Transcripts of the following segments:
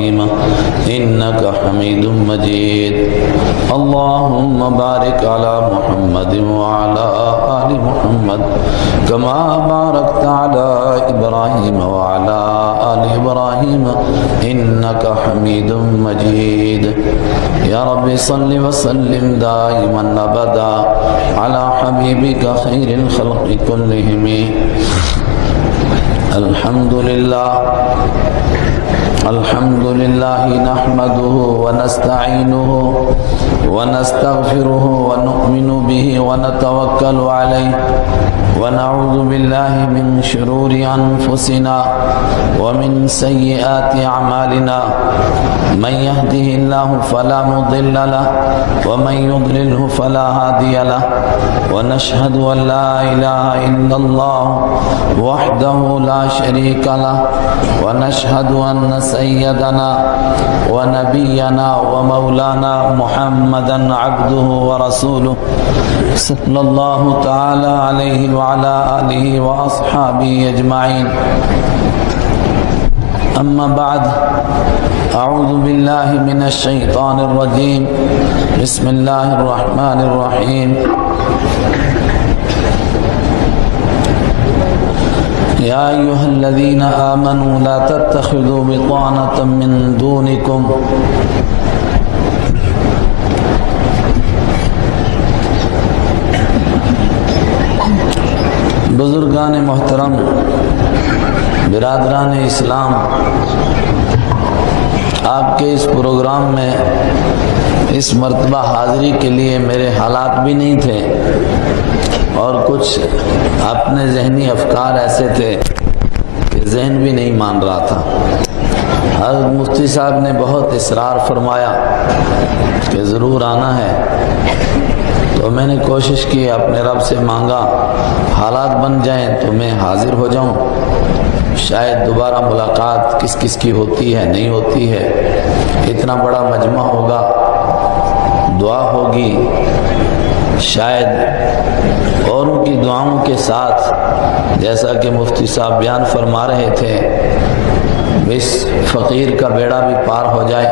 إبراهيم إنك حميد مجيد اللهم بارك على محمد وعلى آل محمد كما باركت على إبراهيم وعلى آل إبراهيم إنك حميد مجيد يا رب صل وسلم دائما أبدا على حبيبك خير الخلق كلهم الحمد لله نحمده ونستعينه ونستغفره ونؤمن به ونتوكل عليه ونعوذ بالله من شرور أنفسنا ومن سيئات أعمالنا من يهده الله فلا مضل له ومن يضلله فلا هادي له ونشهد أن لا إله إلا الله وحده لا شريك له ونشهد أن سيدنا ونبينا ومولانا محمدا عبده ورسوله صلى الله تعالى عليه وعلى آله وأصحابه أجمعين أما بعد أعوذ بالله من الشيطان الرجيم بسم الله الرحمن الرحيم يا أيها الذين آمنوا لا تتخذوا بطانة من دونكم بزرگان محترم، برادران اسلام، آپ کے اس پروگرام میں اس مرتبہ حاضری کے لیے میرے حالات بھی نہیں تھے اور کچھ اپنے ذہنی افکار ایسے تھے کہ ذہن بھی نہیں مان رہا تھا۔ حضرت مفتی صاحب نے بہت اصرار فرمایا کہ ضرور آنا ہے، تو میں نے کوشش کی، اپنے رب سے مانگا حالات بن جائیں تو میں حاضر ہو جاؤں، شاید دوبارہ ملاقات کس کس کی ہوتی ہے نہیں ہوتی ہے، اتنا بڑا مجمع ہوگا، دعا ہوگی، شاید اوروں کی دعاؤں کے ساتھ جیسا کہ مفتی صاحب بیان فرما رہے تھے اس فقیر کا بیڑا بھی پار ہو جائے۔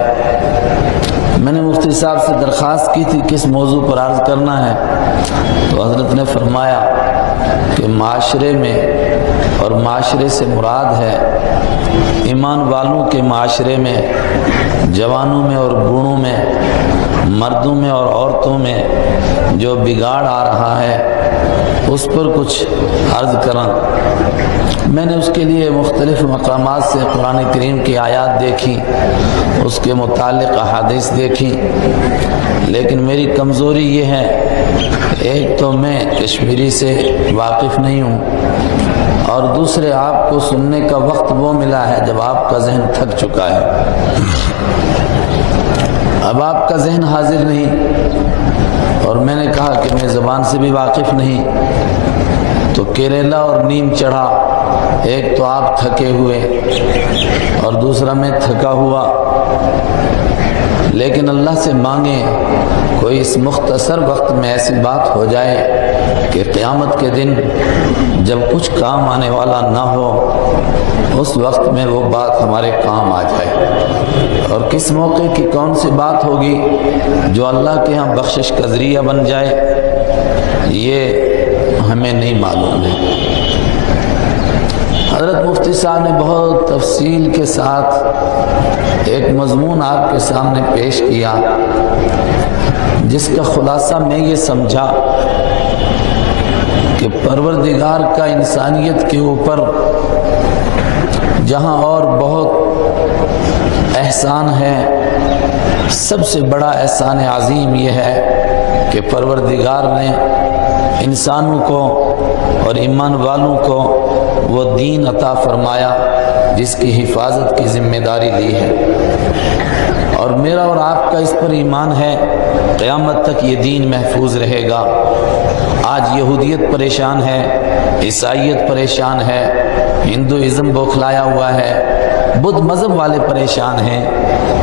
میں نے مفتی صاحب سے درخواست کی تھی کس موضوع پر عرض کرنا ہے، تو حضرت نے فرمایا کہ معاشرے میں، اور معاشرے سے مراد ہے ایمان والوں کے معاشرے میں، جوانوں میں اور بوڑھوں میں، مردوں میں اور عورتوں میں جو بگاڑ آ رہا ہے اس پر کچھ عرض کرنا۔ میں نے اس کے لیے مختلف مقامات سے قرآن کریم کی آیات دیکھی، اس کے متعلق احادیث دیکھی، لیکن میری کمزوری یہ ہے، ایک تو میں کشمیری سے واقف نہیں ہوں، اور دوسرے آپ کو سننے کا وقت وہ ملا ہے جب آپ کا ذہن تھک چکا ہے، اب آپ کا ذہن حاضر نہیں، اور میں نے کہا کہ میں زبان سے بھی واقف نہیں، تو کیریلا اور نیم چڑھا، ایک تو آپ تھکے ہوئے اور دوسرا میں تھکا ہوا، لیکن اللہ سے مانگیں کوئی اس مختصر وقت میں ایسی بات ہو جائے کہ قیامت کے دن جب کچھ کام آنے والا نہ ہو اس وقت میں وہ بات ہمارے کام آ جائے، اور کس موقع کی کون سی بات ہوگی جو اللہ کے ہاں بخشش کا ذریعہ بن جائے یہ ہمیں نہیں معلوم ہے۔ حضرت مفتی صاحب نے بہت تفصیل کے ساتھ ایک مضمون آپ کے سامنے پیش کیا جس کا خلاصہ میں یہ سمجھا کہ پروردگار کا انسانیت کے اوپر جہاں اور بہت احسان ہے، سب سے بڑا احسان عظیم یہ ہے کہ پروردگار نے انسانوں کو اور ایمان والوں کو وہ دین عطا فرمایا جس کی حفاظت کی ذمہ داری لی ہے، اور میرا اور آپ کا اس پر ایمان ہے قیامت تک یہ دین محفوظ رہے گا۔ آج یہودیت پریشان ہے، عیسائیت پریشان ہے، ہندوازم بوکھلایا ہوا ہے، بدھ مذہب والے پریشان ہیں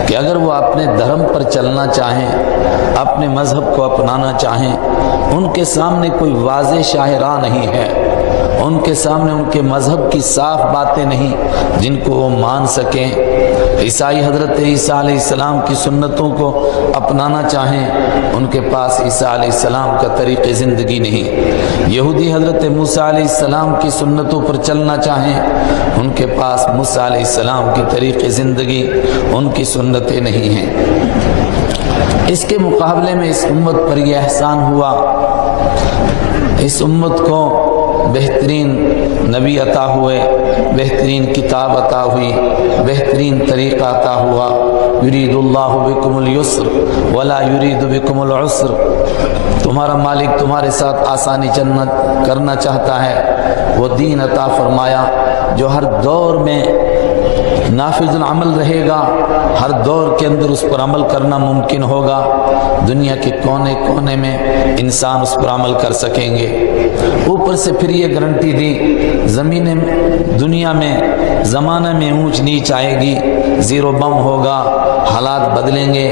کہ اگر وہ اپنے دھرم پر چلنا چاہیں، اپنے مذہب کو اپنانا چاہیں، ان کے سامنے کوئی واضح شاہراہ نہیں ہے، ان کے سامنے ان کے مذہب کی صاف باتیں نہیں جن کو وہ مان سکیں، عیسائی حضرت عیسیٰ علیہ السلام کی سنتوں کو اپنانا چاہیں، ان کے پاس عیسیٰ علیہ السلام کا طریق زندگی نہیں۔ یہودی حضرت موسیٰ علیہ السلام کی سنتوں پر چلنا چاہیں، ان کے پاس موسیٰ علیہ السلام کی طریق زندگی، ان کی سنتیں نہیں ہیں۔ اس کے مقابلے میں اس امت پر یہ احسان ہوا، اس امت کو بہترین نبی عطا ہوئے، بہترین کتاب عطا ہوئی، بہترین طریقہ عطا ہوا۔ یرید اللہ بکم اليسر ولا یرید بکم العسر، تمہارا مالک تمہارے ساتھ آسانی کرنا چاہتا ہے۔ وہ دین عطا فرمایا جو ہر دور میں نافذ العمل رہے گا، ہر دور کے اندر اس پر عمل کرنا ممکن ہوگا، دنیا کے کونے کونے میں انسان اس پر عمل کر سکیں گے۔ اوپر سے پھر یہ گارنٹی دی، زمین دنیا میں زمانہ میں اونچ نیچ آئے گی، زیرو بم ہوگا، حالات بدلیں گے،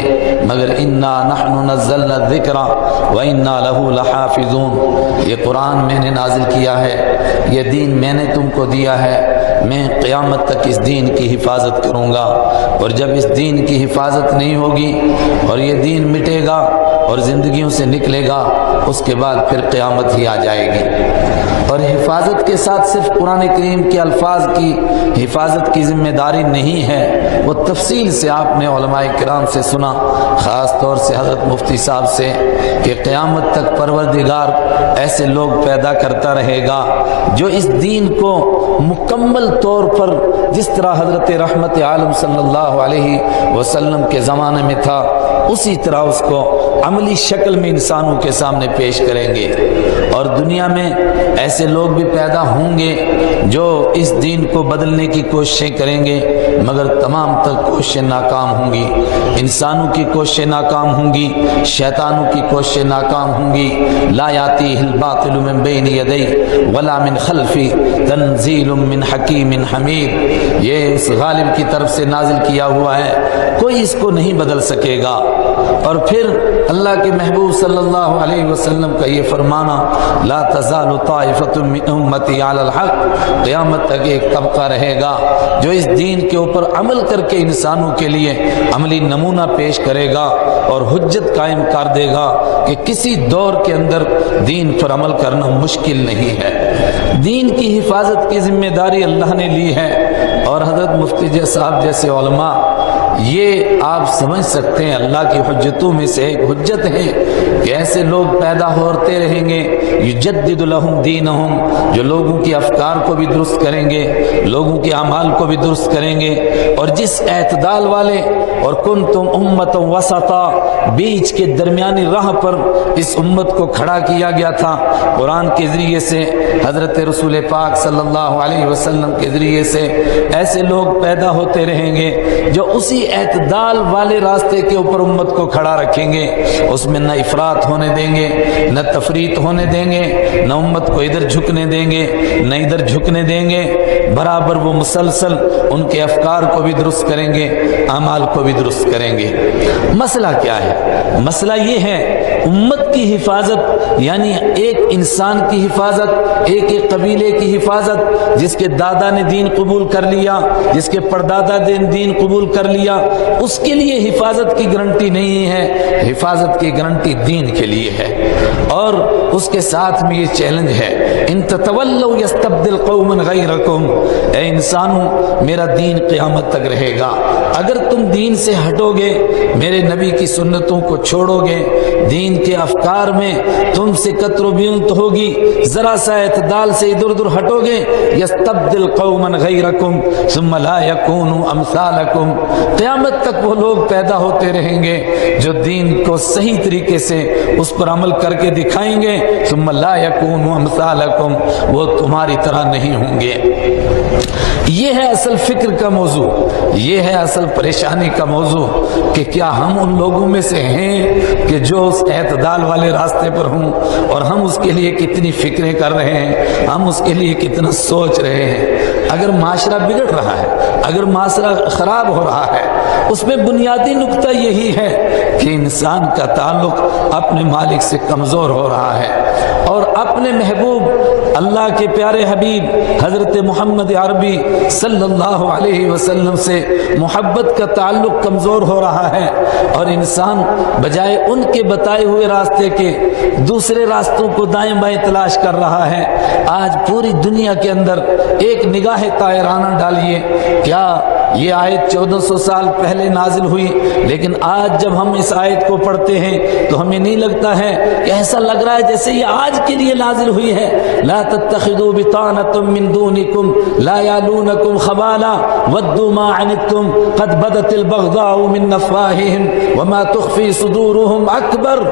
مگر انا نحن نزلنا الذکر وانا لہ لحافظون، یہ قرآن میں نے نازل کیا ہے، یہ دین میں نے تم کو دیا ہے، میں قیامت تک اس دین کی حفاظت کروں گا، اور جب اس دین کی حفاظت نہیں ہوگی اور یہ دین مٹے گا اور زندگیوں سے نکلے گا، اس کے بعد پھر قیامت ہی آ جائے گی۔ اور حفاظت کے ساتھ صرف قرآن کریم کے الفاظ کی حفاظت کی ذمہ داری نہیں ہے، وہ تفصیل سے آپ نے علماء کرام سے سنا، خاص طور سے حضرت مفتی صاحب سے، کہ قیامت تک پروردگار ایسے لوگ پیدا کرتا رہے گا جو اس دین کو مکمل طور پر جس طرح حضرت رحمت عالم صلی اللہ علیہ وسلم کے زمانے میں تھا اسی طرح اس کو عملی شکل میں انسانوں کے سامنے پیش کریں گے۔ اور دنیا میں ایسے لوگ بھی پیدا ہوں گے جو اس دین کو بدلنے کی کوششیں کریں گے، مگر تمام تر کوششیں ناکام ہوں گی۔ انسانوں کی کوششیں ناکام ہوں گی، شیطانوں کی کوششیں ناکام ہوں گی۔ لا یاتیہ الباطل من بین یدیہ ولا من خلفہ تنزیل من حکیم حمید، یہ اس غالب کی طرف سے نازل کیا ہوا ہے، کوئی اس کو نہیں بدل سکے گا۔ اور پھر اللہ کے محبوب صلی اللہ علیہ وسلم کا یہ فرمانا، لا تزال طائفۃ من امتی علی الحق، قیامت تک ایک طبقہ رہے گا جو اس دین کے اوپر عمل کر کے انسانوں کے لیے عملی نمونہ پیش کرے گا اور حجت قائم کر دے گا کہ کسی دور کے اندر دین پر عمل کرنا مشکل نہیں ہے۔ دین کی حفاظت کی ذمہ داری اللہ نے لی ہے، اور حضرت مفتی صاحب جیسے علماء یہ آپ سمجھ سکتے ہیں اللہ کی حجتوں میں سے ایک حجت ہے کہ ایسے لوگ پیدا ہوتے رہیں گے، یجدد لہم دینہم، جو لوگوں کی افکار کو بھی درست کریں گے، لوگوں کے اعمال کو بھی درست کریں گے، اور جس اعتدال والے اور کنتم امۃ وسطا، بیچ کے درمیانی راہ پر اس امت کو کھڑا کیا گیا تھا قرآن کے ذریعے سے، حضرت رسول پاک صلی اللہ علیہ وسلم کے ذریعے سے ایسے لوگ پیدا ہوتے رہیں گے جو اسی اعتدال والے راستے کے اوپر امت کو کھڑا رکھیں گے، اس میں نہ افراط ہونے دیں گے، نہ تفریط ہونے دیں گے، نہ امت کو ادھر جھکنے دیں گے نہ ادھر جھکنے دیں گے، برابر وہ مسلسل ان کے افکار کو بھی درست کریں گے، اعمال کو بھی درست کریں گے۔ مسئلہ کیا ہے؟ مسئلہ یہ ہے امت کی حفاظت، یعنی ایک انسان کی حفاظت، ایک ایک قبیلے کی حفاظت، جس کے دادا نے دین قبول کر لیا، جس کے پردادا نے دین قبول کر لیا، اس کے لیے حفاظت کی گارنٹی نہیں ہے، حفاظت کی گارنٹی دین کے لیے ہے۔ اور اس کے ساتھ میں یہ چیلنج ہے، ان تتولوا یستبدل قوما غیرکم، اے انسانوں میرا دین قیامت تک رہے گا، اگر تم دین سے ہٹو گے، میرے نبی کی سنتوں کو چھوڑو گے، دین کے افکار میں تم سے کتر و بیونت ہوگی، ذرا سا اعتدال سے ادھر ادھر ہٹو گے، یستبدل قوما غیرکم ثم لا یکونوا امثالکم، قیامت تک وہ لوگ پیدا ہوتے رہیں گے جو دین کو صحیح طریقے سے اس پر عمل کر کے دکھائیں گے، ثم لا یکونوا امثالکم، وہ تمہاری طرح نہیں ہوں گے۔ یہ ہے اصل فکر کا موضوع، یہ ہے اصل پریشانی کا موضوع کہ کیا ہم ان لوگوں میں سے ہیں کہ جو اس اعتدال والے راستے پر ہوں، اور ہم اس کے لیے کتنی فکریں کر رہے ہیں، ہم اس کے لیے کتنا سوچ رہے ہیں۔ اگر معاشرہ بگڑ رہا ہے، اگر معاشرہ خراب ہو رہا ہے، اس میں بنیادی نقطہ یہی ہے کہ انسان کا تعلق اپنے مالک سے کمزور ہو رہا ہے، اور اپنے محبوب اللہ کے پیارے حبیب حضرت محمد عربی صلی اللہ علیہ وسلم سے محبت کا تعلق کمزور ہو رہا ہے، اور انسان بجائے ان کے بتائے ہوئے راستے کے دوسرے راستوں کو دائیں بائیں تلاش کر رہا ہے۔ آج پوری دنیا کے اندر ایک نگاہ طائرانہ ڈالیے، کیا یہ آیت 1400 سال پہلے نازل ہوئی، لیکن آج جب ہم اس آیت کو پڑھتے ہیں تو ہمیں نہیں لگتا ہے کہ ایسا لگ رہا ہے جیسے یہ آج کے لیے نازل ہوئی ہے۔ لا تتخذوا بطانة من دونكم لا يعلونكم خبالا ودوا ما عنتم قد بدت البغضاء من افواههم وما تخفي صدورهم اکبر۔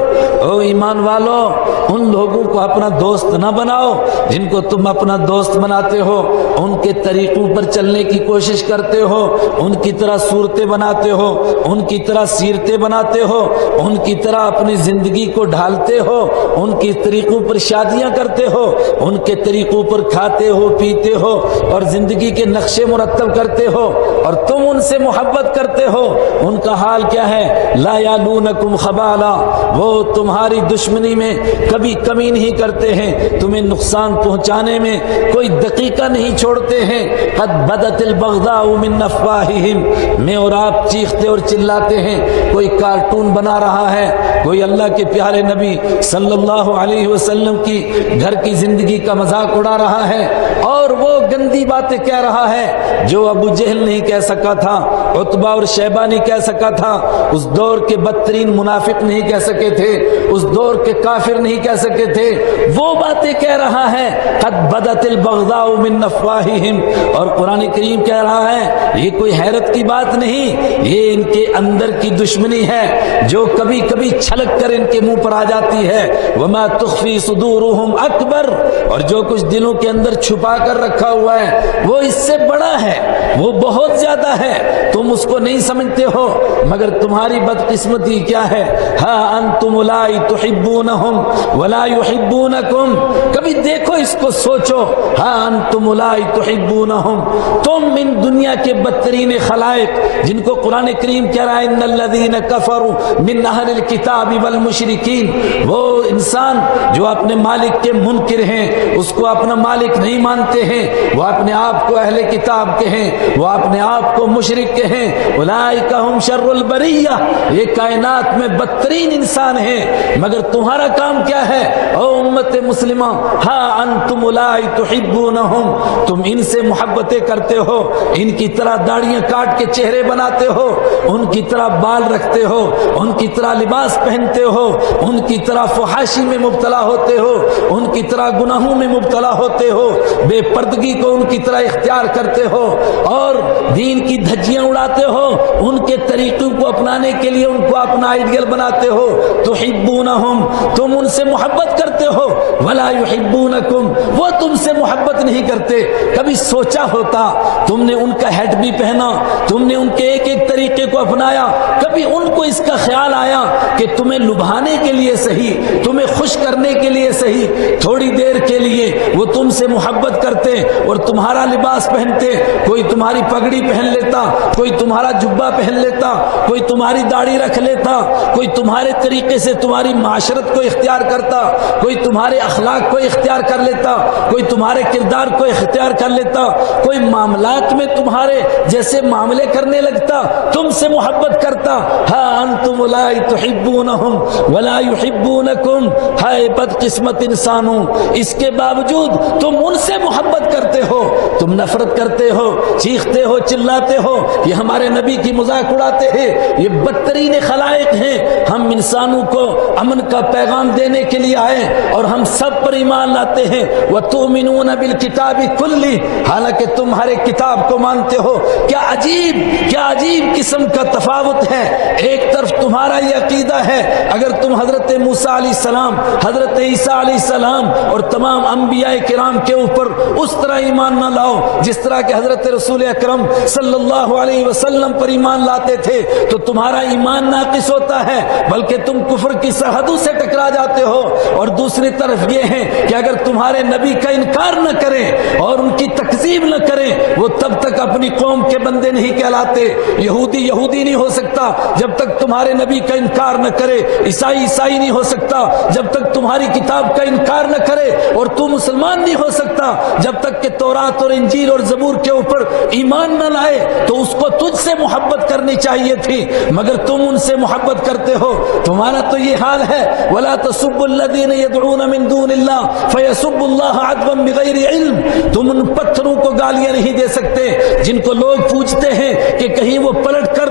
او ایمان والو، ان لوگوں کو اپنا دوست نہ بناؤ جن کو تم اپنا دوست بناتے ہو، ان کے طریقوں پر چلنے کی کوشش کرتے ہو، ان کی طرح صورتیں بناتے ہو، ان کی طرح سیرتیں بناتے ہو، ان کی طرح اپنی زندگی کو ڈھالتے ہو، ان کے طریقوں پر شادیاں کرتے ہو، ان کے طریقوں پر کھاتے ہو پیتے ہو اور زندگی کے نقشے مرتب کرتے ہو، اور تم ان سے محبت کرتے ہو۔ ان کا حال کیا ہے؟ لا یعلونکم خبالا، وہ تمہاری دشمنی میں کبھی کمی نہیں کرتے ہیں، تمہیں نقصان پہنچانے میں کوئی دقیقہ نہیں چھوڑتے ہیں۔ قد بدت البغضاء من افواہہم، میں اور آپ چیختے اور چلاتے ہیں، کوئی کارٹون بنا رہا ہے، کوئی اللہ کے پیارے نبی صلی اللہ علیہ وسلم کی گھر کی زندگی کا مذاق اڑا رہا ہے، اور وہ گندی باتیں کہہ رہا ہے جو ابو جہل نہیں کہہ سکا تھا، عتبہ اور شیبہ نہیں کہہ سکا تھا، اس دور کے بدترین منافق نہیں کہہ سکے تھے، اس دور کے کافر نہیں کہہ سکے تھے، وہ باتیں کہہ رہا ہے۔ قد بدت البغضاء من افواہہم، اور قرآن کریم کہہ رہا ہے یہ کوئی حیرت کی بات نہیں، یہ ان کے اندر کی دشمنی ہے جو کبھی کبھی چھلک کر ان کے منہ پر آ جاتی ہے۔ وما تخفی صدورہم اکبر، اور جو کچھ دلوں کے اندر چھپا کر رکھا ہوا ہے وہ اس سے بڑا ہے، وہ بہت زیادہ ہے، تم اس کو نہیں سمجھتے ہو، مگر تمہاری بدقسمتی کیا ہے؟ ہا انتم اولئک تحبونہم ولا یحبونکم، کبھی دیکھو اس کو سوچو، ہا انتم اولئک تحبونہم، تم ان دنیا کے بدترین خلائق جن کو قرآن کریم کہہ رہا ہے ان الذین کفروا من اہل الکتاب والمشرکین، وہ انسان جو اپنے مالک کے منکر ہیں، اس کو اپنا مالک نہیں مانتے ہیں، وہ اپنے آپ کو اہل کتاب کہیں، وہ اپنے آپ کو مشرک کہیں، اولئک ہم شر البریہ، یہ کائنات میں بدترین انسان ہیں، مگر تمہارا کام کیا ہے او امت مسلمہ؟ ہا انتم اولئک تحبونہم، تم ان سے محبتیں کرتے ہو، ان کی طرح داڑیاں کاٹ کے چہرے بناتے ہو، ان کی طرح بال رکھتے ہو، ان کی طرح لباس پہنتے ہو، ان کی طرح فحاشی میں مبتلا ہوتے ہو، ان کی طرح گناہوں میں مبتلا ہوتے ہو، بے پردگی کو ان کی طرح اختیار کرتے ہو، اور دین کی دھجیاں اڑاتے ہو، ان کے طریقوں کو اپنانے کے لیے ان کو اپنا آئیڈیل بناتے ہو۔ تحبونہم، تم ان سے محبت کرتے ہو، ولا یحبونکم، وہ تم سے محبت نہیں کرتے۔ کبھی سوچا ہوتا تم نے ان کا ہیٹ بھی پہنا، تم نے ان کے ایک ایک طریقے کو اپنایا، کبھی ان کو اس کا خیال آیا کہ تمہیں لبھانے کے لیے صحیح، تمہیں خوش کرنے کے لیے صحیح، تھوڑی دیر کے لیے وہ تم سے محبت کرتے اور تمہارا لباس پہنتے، کوئی تمہاری پگڑی پہن لیتا، کوئی تمہارا جبہ پہن لیتا، کوئی تمہاری داڑھی رکھ لیتا، کوئی تمہارے طریقے سے تمہاری معاشرت کو اختیار کرتا، کوئی تمہارے اخلاق کو اختیار کر لیتا، کوئی تمہارے کردار کو اختیار کر لیتا، کوئی معاملات میں تمہارے جیسے معاملے کرنے لگتا، تم سے محبت کرتا۔ ہا انتم اولئک تحبونہم ولا یحبونکم، ہائے بدقسمت انسانوں، اس کے باوجود تم ان سے محبت کرتے ہو، تم نفرت کرتے ہو، چیختے ہو، چلاتے ہو، یہ ہمارے نبی کی مذاق اڑاتے ہیں، یہ بدترین خلائق ہیں۔ ہم انسانوں کو امن کا پیغام دینے کے لیے آئے اور ہم سب پر ایمان لاتے ہیں۔ وَتُؤْمِنُونَ بِالْكِتَابِ كُلِّهِ، حالانکہ تم ہر ایک کتاب کو مانتے ہو۔ کیا عجیب قسم کا تفاوت ہے۔ ایک طرف تمہارا یہ عقیدہ ہے، اگر تم حضرت موسیٰ علیہ السلام، حضرت عیسیٰ علیہ السلام اور تمام انبیاء کرام کے اوپر اس طرح ایمان نہ لاؤ جس طرح کہ حضرت رسول اکرم صلی اللہ علیہ وسلم پر ایمان لاتے تھے، تو تمہارا ایمان ناقص ہوتا ہے، بلکہ تم کفر کی سرحدوں سے ٹکرا جاتے ہو۔ اور دوسری طرف یہ ہے کہ اگر تمہارے نبی کا انکار نہ کریں اور ان کی تکذیب نہ کریں، وہ تب تک اپنی قوم کے بندے نہیں کہلاتے۔ یہودی یہودی نہیں ہو سکتا جب تک تمہارے نبی کا انکار نہ کرے، عیسائی نہیں ہو سکتا جب تک تمہاری کتاب کا انکار نہ کرے، اور تو مسلمان نہیں ہو سکتا جب تک کہ تورات اور انجیل اور زبور کے اوپر ایمان نہ لائے۔ تو اس کو تجھ سے محبت کرنی چاہیے تھی، مگر تم ان سے محبت کرتے ہو۔ تمہارا تو یہ حال ہے، وَلَا تَسُبُّوا الَّذِينَ يَدْعُونَ مِن دُونِ اللَّهِ فَيَسُبُّوا اللَّهَ عَدْوًا بِغَيْرِ عِلْمٍ۔ تم ان پتھروں کو گالیاں نہیں دے سکتے جن کو لوگ پوچھتے ہیں کہ کہیں وہ پلٹ کر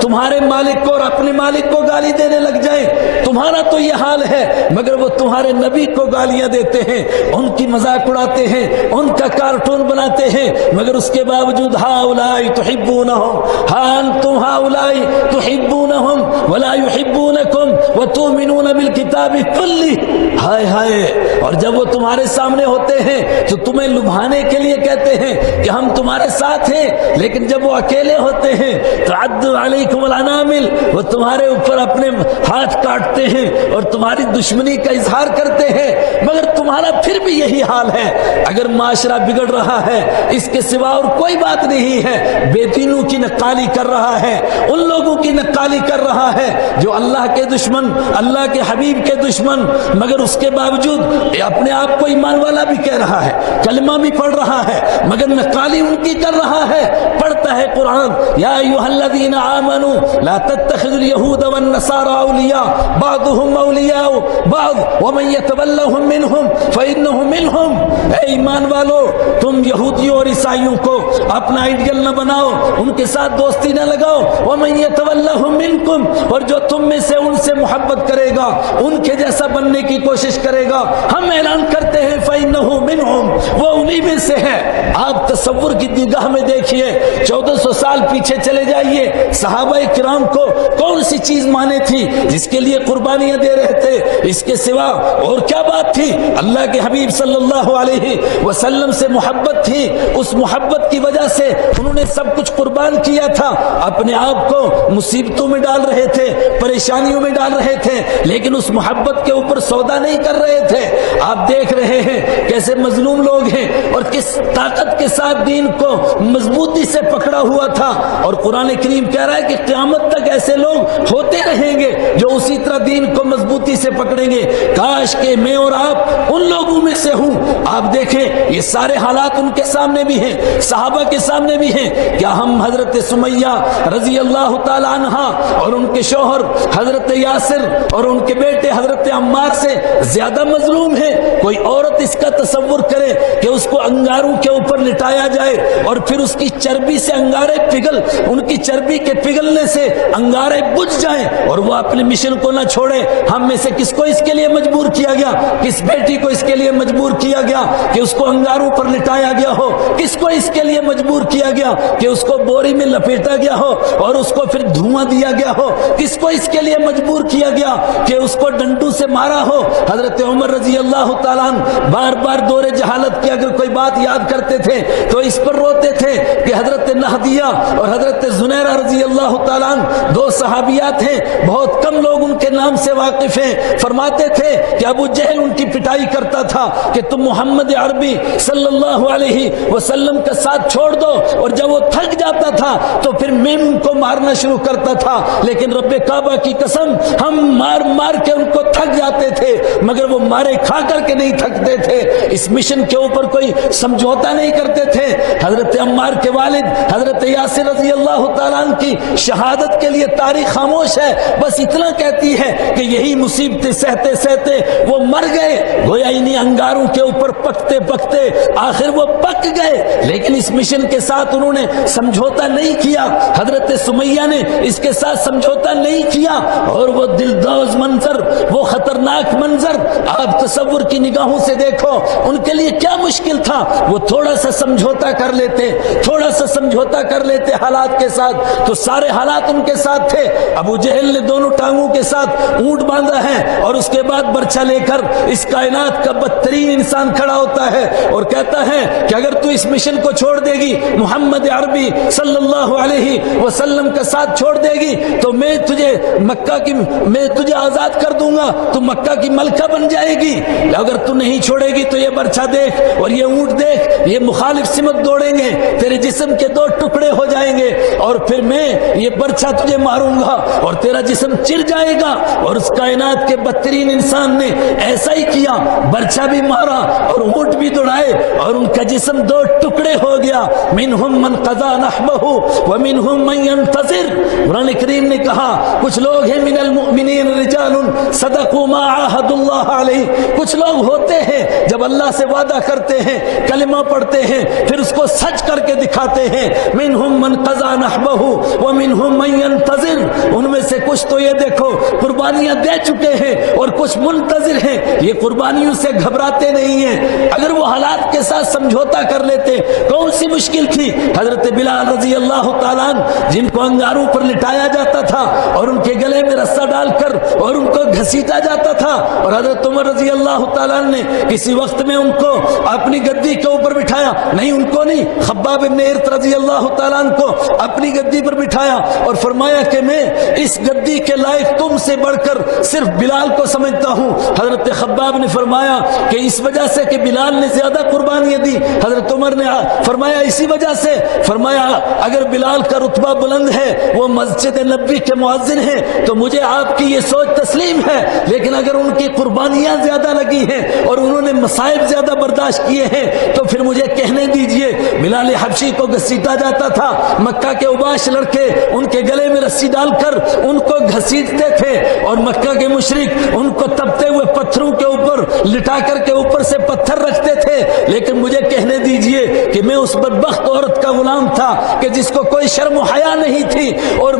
تمہارے مالک کو اور اپنے مالک کو گالی دینے لگ جائیں۔ تمہارا تو یہ حال ہے، مگر وہ تمہارے نبی کو گالیاں دیتے ہیں، ان کی مذاق اڑاتے ہیں، ان کا کارٹون بناتے ہیں، مگر اس کے باوجود ہؤلاء تحبونہم، ہاں انتم ہؤلاء تحبونہم ولا یحبونکم وتؤمنون بالکتاب کلہ۔ ہائے ہائے، اور جب وہ تمہارے سامنے ہوتے ہیں تو تمہیں لبھانے کے لیے کہتے ہیں کہ ہم تمہارے ساتھ ہیں، لیکن جب وہ اکیلے ہوتے ہیں تو عد علیکم الانامل، وہ تمہارے اوپر اپنے ہاتھ کاٹتے ہیں اور تمہاری دشمنی کا اظہار کرتے ہیں۔ مگر تمہارا پھر بھی یہی حال ہے۔ اگر معاشرہ بگڑ رہا ہے، اس کے سوا اور کوئی بات نہیں ہے، بے دینوں کی نقالی کر رہا ہے، ان لوگوں کی نقالی کر رہا ہے جو اللہ کے دشمن، اللہ کے حبیب کے دشمن، مگر اس کے باوجود اپنے آپ کو ایمان والا بھی کہہ رہا ہے، کلمہ بھی پڑھ رہا ہے، مگر نقالی ان کی کر رہا ہے۔ پڑھتا ہے قرآن، یا ایھا الذین آمنوا لا تتخذوا اليہود والنصارى اولیاء بعضهم اولیاء بعض ومن یتولهم منهم فانه منهم۔ اے ایمان والو، تم یہودیوں اور عیسائیوں کو اپنا آئیڈیل نہ بناؤ، ان کے ساتھ دوستی نہ لگاؤ۔ ومن یتولهم منکم، اور جو تم میں سے ان سے محبت کرے گا، ان کے جیسا بننے کی کوشش کرے گا، ہم اعلان کرتے ہیں فانه منهم، وہ انہی میں سے ہے۔ آپ تصور کی نگاہ میں دیکھیے، 1400 سال پیچھے چلے جائیے، صحابہ کرام کو کون سی چیز مانے تھی جس کے لیے قربانیاں دے رہے تھے؟ اس کے سوا اور کیا بات تھی؟ اللہ کے حبیب صلی اللہ علیہ وسلم سے محبت تھی، اس محبت کی وجہ سے انہوں نے سب کچھ قربان کیا تھا، اپنے آپ کو مصیبتوں میں ڈال رہے تھے، پریشانیوں میں ڈال رہے تھے، لیکن اس محبت کے اوپر سودا نہیں کر رہے تھے۔ آپ دیکھ رہے ہیں کیسے مظلوم لوگ ہیں اور کس طاقت کے ساتھ دین کو مضبوطی سے پکڑا ہوا تھا، اور قرآن کریم کہہ رہا ہے کہ قیامت تک ایسے لوگ ہوتے رہیں گے جو اسی طرح دین کو مضبوطی سے پکڑیں گے۔ کاش کہ میں اور آپ ان لوگوں میں سے ہوں۔ آپ دیکھیں یہ سارے حالات ان کے سامنے بھی ہیں، صحابہ کے سامنے بھی ہیں۔ کیا ہم حضرت سمیہ رضی اللہ تعالی عنہ اور ان کے شوہر حضرت یاسر اور ان کے بیٹے حضرت عمار سے زیادہ مظلوم ہیں؟ کوئی عورت اس کا تصور کرے کہ اس کو انگاروں کے اوپر لٹایا جائے اور پھر اس کی چربی سے انگارے پگھل، ان کی چربی کے پگھلنے سے انگارے بجھ جائیں اور وہ اپنے مشن کو نہ چھوڑے۔ ہم میں سے کس کو اس کے لیے مجبور کیا گیا؟ کس بیٹی کو اس کے لیے مجبور کیا گیا کہ اس کو انگاروں پر لٹایا گیا ہو؟ کس کو اس کے لیے مجبور کیا گیا کہ اس کو بوری میں لپیٹا گیا ہو اور اس کو پھر دھواں دیا گیا ہو؟ کس کو اس کے لیے مجبور کیا گیا کہ اس کو ڈنڈوں سے مارا ہو؟ حضرت عمر رضی اللہ تعالیٰ عنہ بار بار دور جہالت کی اگر کوئی بات یاد کرتے تھے تو اس پر روتے تھے کہ حضرت نہدیہ اور حضرت زنیرہ رضی اللہ تعالیٰ عنہ دو صحابیات ہیں، بہت کم لوگ ان کے نام سے واقف ہیں۔ فرماتے تھے کہ ابو جہل ان کی پٹائی کرتا تھا کہ تم محمد عربی صلی اللہ علیہ وسلم کا ساتھ چھوڑ دو، اور جب وہ تھک جاتا تھا تو پھر میں ان کو مارنا شروع کرتا تھا، لیکن رب کعبہ کی قسم ہم مار مار کے ان کو تھک جاتے تھے، مگر وہ مارے کھا کر کے نہیں تھکتے تھے۔ اس مشن کے اوپر کوئی سمجھوتا نہیں کرتے تھے۔ حضرت عمار کے والد حضرت یاسر رضی اللہ تعالیٰ عنہ کی شہادت کے لیے تاریخ خاموش ہے، بس اتنا کہتی ہے کہ یہی مصیبتیں سہتے سہتے وہ مر گئے، گویا انہیں انگاروں کے اوپر پکتے پکتے آخر وہ پک گئے، لیکن اس مشن کے ساتھ انہوں نے سمجھوتا نہیں کیا۔ حضرت سمیہ نے اس کے ساتھ سمجھوتا نہیں کیا، اور وہ دلدوز منظر، وہ خطرناک منظر آپ تصور کی نگاہوں سے دیکھو، ان کے لیے کیا مشکل تھا۔ وہ تھوڑا سا سمجھوتا کر لیتے، تھوڑا سا سمجھوتا کر لیتے حالات کے ساتھ تو سارے حالات ان کے ساتھ تھے۔ ابو جہل نے دونوں ٹانگوں کے ساتھ اونٹ باندھا ہے اور اس کے بعد برچھا لے کر اس کائنات کا بدترین انسان کھڑا ہوتا ہے اور کہتا ہے کہ اگر تو اس مشن کو چھوڑ دے گی، محمد عربی صلی اللہ علیہ وسلم کا ساتھ چھوڑ دے گی تو میں تجھے آزاد کر دوں گا، تو مکہ کی ملکہ بن جائے گی، اگر تو نہیں چھوڑے گی تو یہ برچھا دیکھ اور یہ اونٹ دیکھ، یہ مخالف سمت دوڑیں گے، تیرے جسم کے 2 ٹکڑے ہو جائیں گے، اور پھر میں یہ برچھا تجھے ماروں گا اور تیرا جسم چر جائے گا۔ اور اس کائنات کے بدترین انسان نے ایسا ہی کیا، برچھا بھی مارا اور اونٹ بھی دوڑائے اور ان کا جسم 2 ٹکڑے ہو گیا۔ منہم من قضا نحبہ ومنہم من ينتظر۔ قرآن کریم نے کہا کچھ لوگ ہیں من المؤمنین رجال صدقوا ما عاہدوا اللہ علیہ، کچھ لوگ ہوتے ہیں جب اللہ سے وعدہ کرتے ہیں، کلمہ پڑھتے ہیں، پھر اس کو سچ کر کے دکھاتے ہیں۔ منہم من قضا نحبہ ومنہم من ينتظر، ان میں سے کچھ تو یہ دیکھو قربانیاں دے چکے ہیں اور کچھ منتظر ہیں، یہ قربانیوں سے گھبراتے نہیں ہیں۔ اگر وہ حالات کے ساتھ سمجھوتا کر لیتے، کون سی مشکل تھی؟ حضرت بلال رضی اللہ تعالیٰ عنہ جن کو انگاروں پر لٹایا جاتا تھا اور ان کے گلے میں رسہ ڈال کر اور ان کو گھسیٹا جاتا تھا، اور حضرت عمر رضی اللہ تعالیٰ عنہ نے کسی وقت میں ان کو اپنی گدی کے اوپر بٹھایا، نہیں ان کو نہیں، خباب ابن ارت رضی اللہ تعالیٰ عنہ کو اپنی گدی پر بٹھایا اور فرمایا کہ میں اس گدی کے لائق تم سے بڑھ کر صرف بلال کو سمجھتا ہوں۔ حضرت خباب نے فرمایا کہ اس وجہ سے کہ بلال نے زیادہ قربانیاں دی۔ حضرت عمر نے فرمایا اسی وجہ سے، فرمایا اگر بلال کا رتبہ بلند ہے، وہ مسجد نبوی کے مؤذن ہیں، تو مجھے آپ کی یہ سوچ تسلیم ہے، لیکن اگر ان کی قربانیاں زیادہ لگی ہیں اور انہوں نے مصائب زیادہ برداشت کیے ہیں تو پھر مجھے کہنے دیجئے۔ بلال حبشی کو گھسیٹا جاتا تھا، مکہ کے اوباش لڑکے ان کے گلے میں رسی ڈال کر ان کو گھسیٹتے تھے، اور مکہ کے مشرک ان کو تپتے ہوئے پتھروں کے اوپر لٹا کر کے اوپر سے پتھر رکھتے تھے، لیکن مجھے کہنے دیجئے کہ میں اس بدبخت عورت کا غلام تھا کہ جس کو کوئی شرم و حیا نہیں تھی اور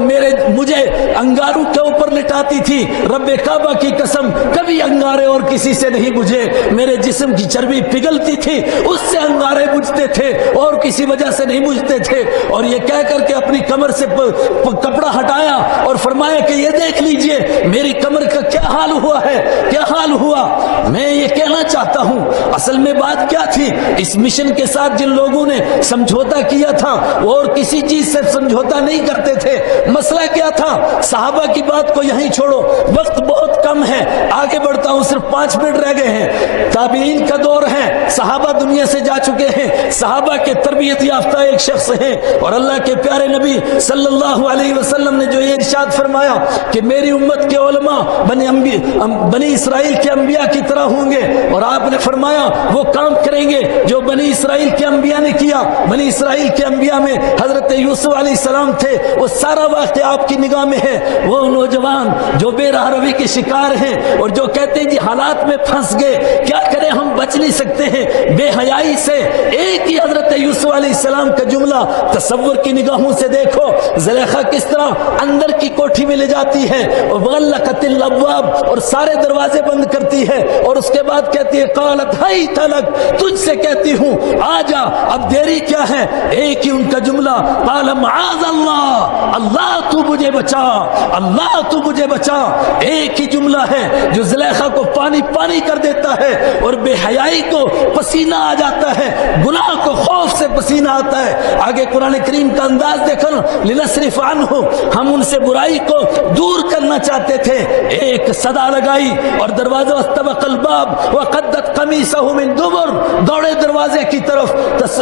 مجھے انگاروں کے اوپر لٹاتی تھی۔ رب کعبہ کی قسم کبھی انگارے اور کسی سے نہیں بجھے، میرے جسم کی چربی پگھلتی تھی اس سے انگارے بجھتے تھے اور کسی وجہ سے نہیں بجھتے تھے۔ اور یہ کہہ کر کے اپنی کمر سے کپڑا ہٹایا اور فرمایا کہ یہ دیکھ لیجئے میری کمر کا کیا حال ہوا ہے، کیا حال ہوا۔ میں یہ کہنا چاہتا ہوں اصل میں بات کیا تھی، اس مشن کے ساتھ جن لوگوں نے سمجھوتا کیا تھا وہ اور کسی چیز سے سمجھوتا نہیں کرتے تھے۔ مسئلہ کیا تھا؟ صحابہ کی بات کو یہیں چھوڑو، وقت بہت کم ہے، آگے بڑھتا ہوں، صرف 5 منٹ رہ گئے ہیں۔ تابعین کا دور ہے، صحابہ دنیا سے جا چکے ہیں، صحابہ کے تربیت یافتہ ایک شخص ہیں، اور اللہ کے پیارے نبی صلی اللہ علیہ وسلم نے جو یہ ارشاد فرمایا کہ میری امت کے علماء بنی اسرائیل کے انبیاء کی طرح ہوں گے، اور آپ نے فرمایا وہ کام کریں گے جو بنی اسرائیل کے انبیاء نے کیا۔ بنی اسرائیل کے انبیاء میں حضرت یوسف علیہ السلام تھے، وہ سارا واقعہ آپ کی نگاہ میں ہے۔ وہ نوجوان جو بے راہ روی کے شکار ہیں اور جو کہتے ہیں جی حالات میں پھنس گئے، کیا کریں ہم بچ نہیں سکتے ہیں بے حیائی سے۔ ایک ہی حضرت یوسف علیہ السلام کا جملہ تصور کی نگاہوں سے دیکھو، زلیخا کس طرح اندر کی کوٹھی میں لے جاتی ہے وغلقت الابواب، اور سارے دروازے بند کرتی ہے، اور اس کے بعد کہتی ہے قالت حیت لک، تجھ سے کہتی ہوں آ جا، اب دیری کیا ہے۔ ایک ہی ان کا جملہ قال معاذ اللہ، اللہ تو مجھے بچا، اللہ تو مجھے بچا۔ ایک ہی جملہ ہے جو زلیخا کو پانی پانی کر دیتا ہے اور بے حیائی کو پسینہ آ جاتا ہے، گناہ کو خوف سے پسینہ آتا ہے۔ آگے قرآن کریم کا انداز دیکھو، لنصرف عنہ، ہم ان سے برائی کو دور کرنا چاہتے تھے، ایک صدا لگائی اور دروازہ واستبق الباب وقدت قمیصہ من دبر، دوڑے دروازے کی طرف،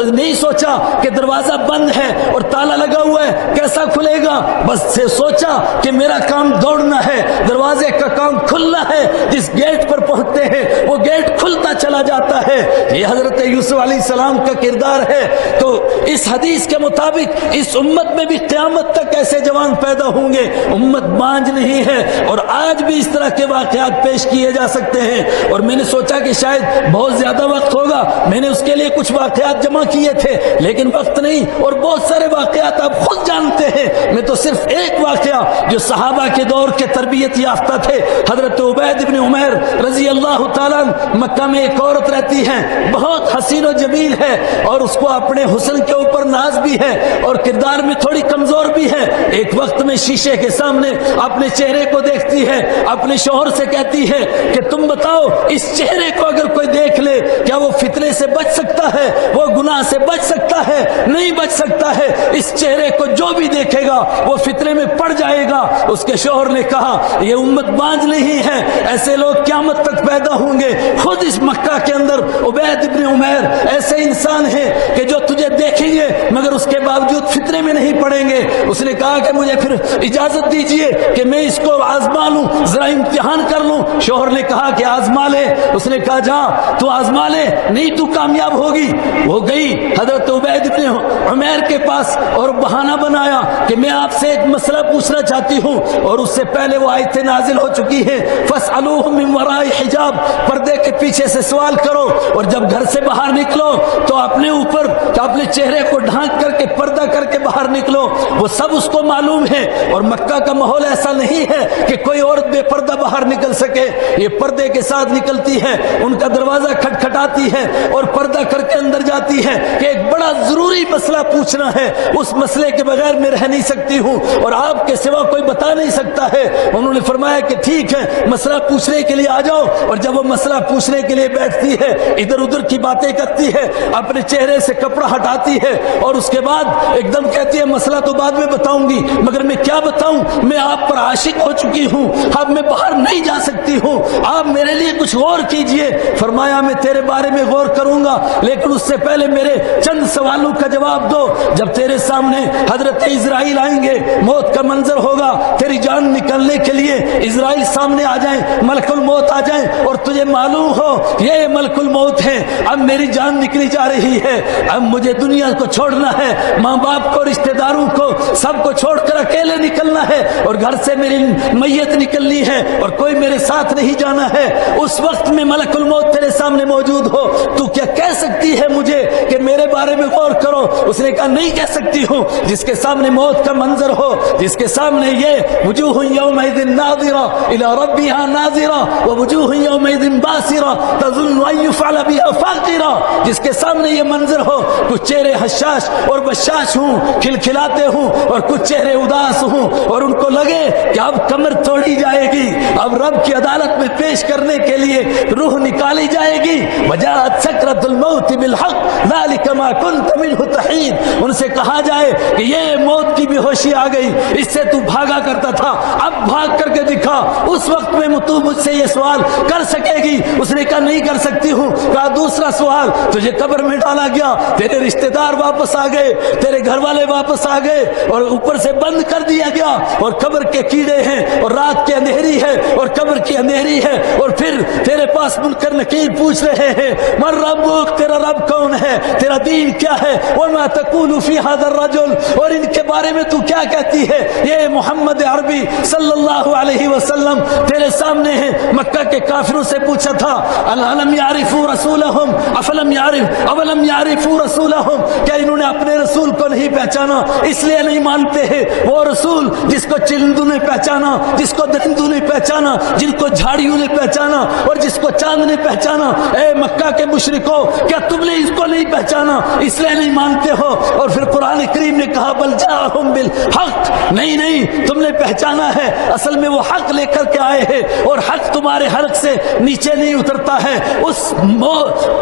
نہیں سوچا کہ دروازہ بند ہے اور تالا لگا ہوا ہے کیسا کھلے گا، بس سے سوچا کہ میرا کام دوڑنا ہے، دروازے کا کام کھلنا ہے، جس گیٹ پر پہنچتے ہیں وہ گیٹ کھلتا چلا جاتا ہے۔ یہ حضرت یوسف علیہ السلام کا کردار ہے۔ تو اس حدیث کے مطابق اس امت میں بھی قیامت تک ایسے جوان پیدا ہوں گے، امت بانج نہیں ہے، اور آج بھی اس طرح کے واقعات پیش کیے جا سکتے ہیں۔ اور میں نے سوچا کہ شاید بہت زیادہ وقت ہوگا، میں نے اس کے لیے کچھ واقعات جمع کیے تھے لیکن وقت نہیں، اور بہت سارے واقعات آپ خود جانتے ہیں۔ میں تو صرف ایک واقعہ جو صحابہ کے دور کے تربیت یافتہ تھے، حضرت عبید بن عمیر رضی اللہ تعالیٰ، مکہ میں ایک عورت رہتی ہے، بہت حسین و جمیل ہے، اور اس کو اپنے حسن کے اوپر ناز بھی ہے اور کردار میں تھوڑی کمزور بھی ہے۔ ایک وقت میں شیشے کے سامنے اپنے چہرے کو دیکھتی ہے، اپنے شوہر سے کہتی ہے کہ تم بتاؤ اس چہرے کو اگر کوئی دیکھ دیکھ لے کیا وہ فتنے سے بچ سکتا ہے, وہ گناہ سے بچ سکتا ہے؟ نہیں بچ سکتا ہے. اس چہرے کو جو بھی دیکھے گا وہ فتنے میں پڑ جائے گا. اس کے شوہر نے کہا یہ امت باز نہیں ہے, ایسے لوگ قیامت تک پیدا ہوں گے. خود اس مکہ کے اندر عبید ابن عمیر ایسے انسان ہیں کہ جو تجھے دیکھیں گے مگر اس کے باوجود فتنے میں نہیں پڑیں گے. اس نے کہا کہ مجھے پھر اجازت دیجئے کہ میں اس کو آزما لوں, ذرا امتحان کر لوں. شوہر نے کہا کہ آزما لے. اس نے کہا جا تو آزما لے, نہیں تو کامیاب ہوگی. وہ گئی حضرت عبید ابن عمیر کے پاس اور بہانہ بنایا کہ میں آپ سے ایک مسئلہ پوچھنا چاہتی ہوں, اور اس سے پہلے وہ آیتیں نازل ہو چکی ہیں فَاسْأَلُوهُم مِّن وَرَاءِ حِجَاب, پردے کے پیچھے سے سوال کرو. اور جب گھر سے باہر نکلو تو اپنے اوپر اپنے چہرے کو ڈھانک کر کے پردہ کر کے باہر نکلو. وہ سب اس کو معلوم ہے, اور مکہ کا ماحول ایسا نہیں ہے کہ کوئی عورت بے پردہ باہر نکل سکے. یہ پردے کے ساتھ نکلتی ہے, ان کا دروازہ کھٹکھٹاتی ہے اور پردہ کر کے اندر جاتی ہے کہ ایک بڑا ضروری مسئلہ پوچھنا ہے, اس مسئلے کے بغیر میں رہ نہیں سکتی ہوں اور آپ کے سوا کوئی بتا نہیں سکتا ہے. انہوں نے فرمایا کہ ٹھیک ہے مسئلہ پوچھنے کے لیے آ جاؤ. اور جب وہ مسئلہ پوچھنے کے لیے بیٹھتی ہے ادھر ادھر کی باتیں کرتی ہے, اپنے چہرے سے کپڑا ہٹاتی ہے اور اس کے بعد ایک دم کہتی ہے مسئلہ تو بعد میں بتاؤں گی مگر میں کیا بتاؤں, میں آپ پر عاشق ہو چکی ہوں, اب میں باہر نہیں جا سکتی ہوں, آپ میرے لیے کچھ غور کیجئے. فرمایا میں تیرے بارے میں غور کروں گا لیکن اس سے پہلے میرے چند سوالوں کا جواب دو. جب تیرے سامنے حضرت اسرائیل آئیں گے, موت کا منظر ہوگا, تیری جان نکلنے کے لیے اسرائیل سامنے آ جائیں, ملک الموت آ جائیں اور تجھے معلوم ہو یہ ملک الموت ہے, اب میری جان نکلی جا رہی ہے, اب مجھے دنیا کو چھوڑنا ہے, ماں باپ کو, رشتہ داروں کو, سب کو چھوڑ کر اکیلے نکلنا ہے اور گھر سے میری میت نکلنی ہے اور کوئی میرے ساتھ نہیں جانا ہے. اس وقت میں ملک الموت تیرے سامنے موجود ہو, تو کیا کہہ سکتی ہے مجھے کہ میرے بارے میں غور کرو؟ اس نے کہا نہیں کہہ سکتی ہوں. جس کے سامنے موت کا منظر ہو, جس کے سامنے یہ وجوہ یومئذ ناظرہ الی ربها ناظرہ ووجوہ یومئذ باسرہ تظن ان یفعل بها فاقرہ, جس کے سامنے یہ منظر ہو کچھ چہرے حشاش اور بشاش ہوں, کھلکھلاتے ہوں, اور کچھ چہرے اداس ہوں اور ان کو لگے کہ اب کمر توڑی جائے گی, اب رب کی عدالت میں پیش کرنے کے لیے روح نکالی جائے گی. وجاءت سکرۃ الموت بالحق ذلک ما كنت منه تحید, ان سے کہا جائے کہ یہ موت کی بے ہوشی آ گئی, اس سے تو بھاگا کرتا تھا, اب بھاگ کر کے دکھا. اس وقت میں تو مجھ سے یہ سوال کر سکے گی؟ اس نے کہا نہیں کر سکتی ہوں. کہا دوسرا سوال, تجھے قبر میں ڈالا گیا, تیرے رشتہ دار واپس آ گئے, تیرے گھر والے واپس آ گئے اور اوپر سے بند کر دیا گیا, اور قبر کے کیڑے ہیں اور رات کی اندھیری ہے اور قبر کی اندھیری ہے, اور پھر تیرے پاس منکر نکیر پوچھ رہے ہیں من ربک, تیرا رب کون ہے, تیرا دین کیا ہے, وما تقول فی هذا الرجل, اور ان کے بارے میں تو کیا کہتی ہے, یہ محمد عربی صلی اللہ علیہ وسلم تیرے سامنے ہیں. مکہ کے کافروں سے پوچھا تھا الم یعرفوا رسولہم افلم یعرفوا رسولہم, کیا انہوں نے اپنے رسول کو نہیں پہچانا اس لیے نہیں مانتے ہیں؟ وہ رسول جس کو چرندوں نے پہچانا, جس کو درندوں نے پہچانا, جن کو جھاڑیوں نے پہچانا اور جس کو چاند نے پہچانا, اے مکہ کے مشرکو کیا تم نے اس کو نہیں پہچانا اس لیے نہیں مانتے ہو؟ اور پھر قرآن کریم نے کہا بل جاءہم بالحق, نہیں تم نے پہچانا ہے, اصل میں وہ حق لے کر کے آئے ہیں اور حق تمہارے حلق سے نیچے نہیں اترتا ہے. اس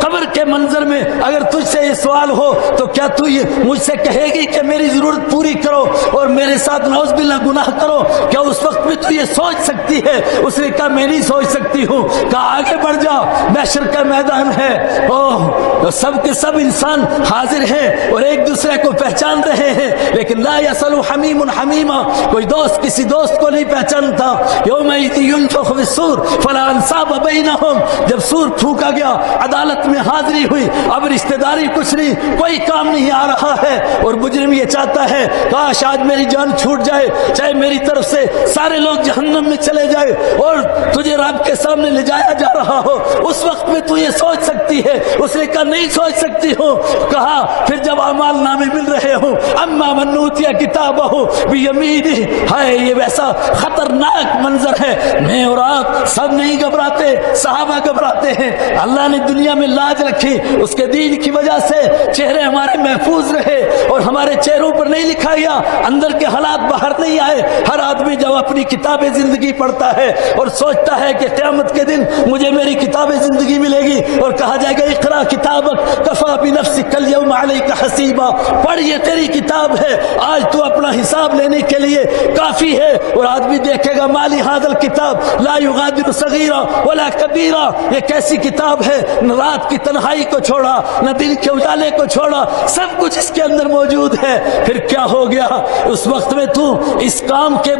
قبر کے منظر میں اگر تجھ سے یہ سوال ہو تو کیا تو یہ مجھ سے کہے گی کہ میری ضرورت پوری کرو اور میرے ساتھ نعوذ باللہ گناہ کرو؟ کیا اس وقت میں تو یہ سوچ سکتی ہے؟ اس نے کہا میں نہیں سوچ سکتی ہوں. کہا آگے بڑھ جا, محشر کا میدان ہے, اوہ سب کے سب انسان حاضر ہیں اور ایک دوسرے کو پہچان رہے ہیں, لیکن لا یسأل حمیم حمیما, کوئی دوست کسی دوست کو نہیں پہچانتا. یومئذ ینفخ فی الصور فلا انصاب بینہم, جب سور پھونکا گیا عدالت میں حاضری ہوئی, اب رشتہ داری کچھ نہیں, کوئی کام نہیں آ رہا ہے, اور مجرم یہ چاہتا ہے کاش آج میری جان چھوٹ جائے, چاہے میری طرف سے سارے لوگ جہنم میں چلے جائے اور تجھے رب کے سامنے لے جایا جا رہا ہو. اس وقت میں تو یہ سوچ سکتی ہے؟ اس نے کہا نہیں سوچ سکتی ہوں. کہا پھر جب اعمال نامے مل رہے ہوں, اما من اوتی کتابہ بیمینہ, ہائے یہ ویسا خطرناک منظر ہے. میں اور آپ سب نہیں گھبراتے, صحابہ گھبراتے ہیں. اللہ نے دنیا میں لاج رکھی, اس کے دین کی وجہ سے چہرے ہمارے محفوظ رہے اور ہمارے چہروں پر نہیں لکھا گیا, اندر کے حالات باہر نہیں آئے. ہر آدمی جب اپنی کتاب زندگی پڑھتا ہے اور سوچتا ہے کہ قیامت کے دن مجھے میری کتاب زندگی ملے گی اور کہا جائے گا اقرا کتابک کفا بنفسک الیوم علیک حسیبا, پڑھ یہ تیری کتاب ہے, آج تو اپنا حساب لینے کے لیے کافی ہے. اور آدمی دیکھے گا مالی ھذا الکتاب لا یغادر صغیرا ولا کبیرا, یہ کیسی کتاب ہے, نہ رات کی تنہائی کو چھوڑا نہ دن کے اجالے کو چھوڑا, سب کچھ اس کے اندر موجود ہے. پھر کیا ہو گیا اس وقت میں تو اس کام کے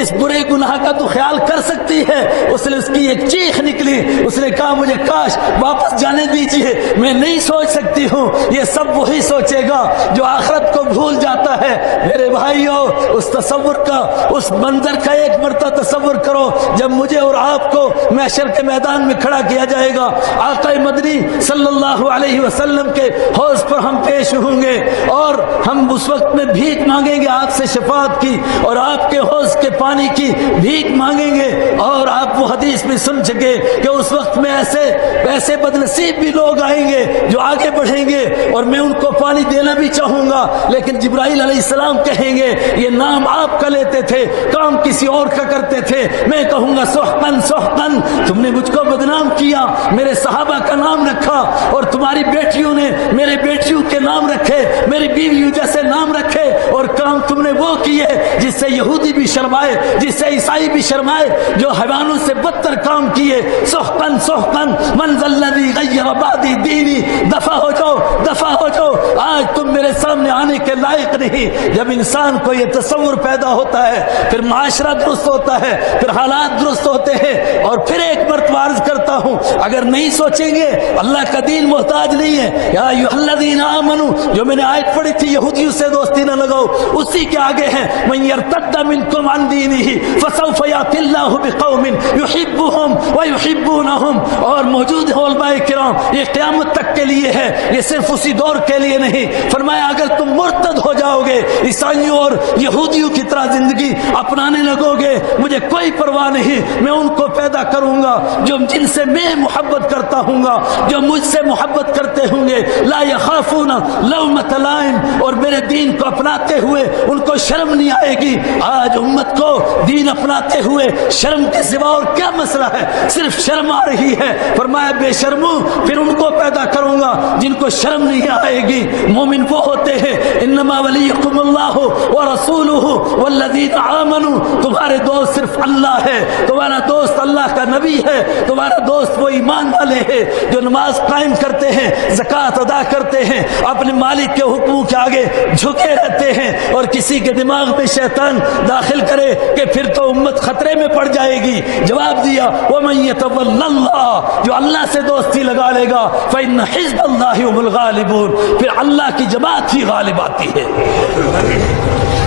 اس برے گناہ کا تو خیال کر سکتی ہے. اس نے اس کی ایک چیخ نکلی, اس نے کہا مجھے کاش واپس جانے دیجیے, میں نہیں سوچ سکتی ہوں. یہ سب وہی سوچے گا جو آخرت کو بھول جاتا ہے. میرے بھائیوں, اس تصور کا, اس منظر کا ایک مرتبہ تصور کرو جب مجھے اور آپ کو محشر کے میدان میں کھڑا کیا جائے گا. آقا مدنی صلی اللہ علیہ وسلم کے حوض پر ہم پیش ہوں گے اور ہم اس وقت میں بھیک مانگیں گے آپ سے شفاعت کی, اور آپ کے حوض کے پانی کی بھیک مانگیں گے. اور آپ وہ حدیث میں سن چکے کہ اس وقت میں ایسے بدنصیب بھی لوگ آئیں گے جو آگے بڑھیں گے اور میں ان کو پانی دینا بھی چاہوں گا, لیکن جبرائیل علیہ السلام کہیں گے یہ نام آپ کا لیتے تھے, کام کسی اور کا کرتے تھے. میں کہوں گا سحقن سحقن, تم نے مجھ کو بدنام کیا, میرے صحابہ کا نام رکھا, اور تمہاری بیٹیوں نے میرے بیٹیوں کے نام رکھے, میری بیویوں جیسے نام رکھے, اور کام تم نے وہ کیے جس سے یہودی بھی شرمائے, جس سے عیسائی بھی شرمائے, جو حیوانوں سے بدتر کام کیے. سحقن سحقن من ذا الذی غیر بعدی دینی, دفع ہو جاؤ دفع ہو جاؤ, آج تم میرے سامنے آنے کے لائق نہیں. جب انسان کو یہ تصور پیدا ہوتا ہے پھر معاشرہ درست ہوتا ہے, پھر حالات درست ہوتے ہیں. اور پھر ایک مرتبہ عرض کرتا ہوں, اگر نہیں سوچیں گے اللہ کا دین محتاج نہیں ہے. یا ایھا الذین آمنوا, جو میں نے آیت پڑھی تھی یہودیوں سے دوستی نہ لگاؤ, اسی کے آگے ہیں من یرتد منکم عن دینہ فسوف یأتی اللہ بقوم یحبهم ویحبونہم. اور موجود ہے علماء کرام, یہ قیامت تک کے لیے ہے, یہ صرف اسی دور کے لیے نہیں. فرمایا اگر تم مرتد ہو جاؤ گے, عیسائیوں اور یہودیوں کی طرح زندگی اپنانے لگو گے, مجھے کوئی پرواہ نہیں, میں ان کو پیدا کروں گا جن سے میں محبت کرتا ہوں گا, جو مجھ سے محبت کرتے ہوں گے. لا یخافون لومۃ لائم, اور میرے دین کو اپناتے ہوئے ان کو شرم نہیں آئے گی. آج امت کو دین اپناتے ہوئے شرم کے سوا اور کیا مسئلہ ہے, صرف شرم آ رہی ہے. فرمایا بے شرموں, پھر ان کو پیدا کروں گا جن کو شرم نہیں آئے گی. مومن وہ ہوتے ہیں انما ولیکم اللہ ورسولہ والذین آمنوا, تمہارے دوست صرف اللہ ہے, تمہارا دوست اللہ کا نبی ہے, تمہارا دوست وہ ایمان والے ہیں جو نماز قائم کرتے ہیں, زکوٰۃ ادا کرتے ہیں, اپنے مالک کے حکموں کے آگے جھکے رہتے ہیں. اور کسی کے دماغ میں شیطان داخل کرے کہ پھر تو امت خطرے میں پڑ جائے گی, جواب دیا ومن یتول اللہ, جو اللہ سے دوستی لگا لے گا فإن حزب اللہ هم الغالبون, پھر اللہ کی جماعت ہی غالب آتی ہے.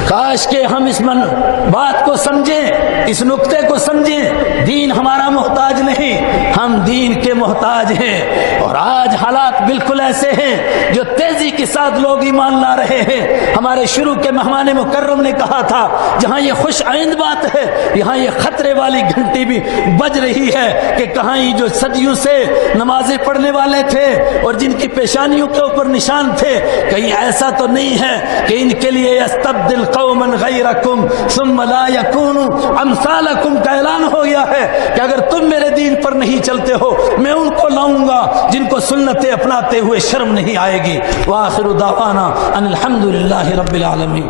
کاش کہ ہم اس بات کو سمجھیں, اس نقطے کو سمجھیں. دین ہمارا محتاج نہیں, ہم دین کے محتاج ہیں. اور آج حالات بالکل ایسے ہیں جو تیزی کے ساتھ لوگ ایمان لا رہے ہیں. ہمارے شروع کے مہمان مکرم نے کہا تھا جہاں یہ خوش آئند بات ہے, یہاں یہ خطرے والی گھنٹی بھی بج رہی ہے کہ کہاں یہ جو صدیوں سے نمازیں پڑھنے والے تھے اور جن کی پیشانیوں کے اوپر نشان تھے, کہیں ایسا تو نہیں ہے کہ ان کے لیے یستبدل قوما غیرکم ثم لا یکونوا امثالکم کا اعلان ہو گیا ہے کہ اگر تم میرے دین پر نہیں چلتے ہو میں ان کو لاؤں گا جن کو سنتیں اپناتے ہوئے شرم نہیں آئے گی. وآخر دعوانا ان الحمد للہ رب العالمین.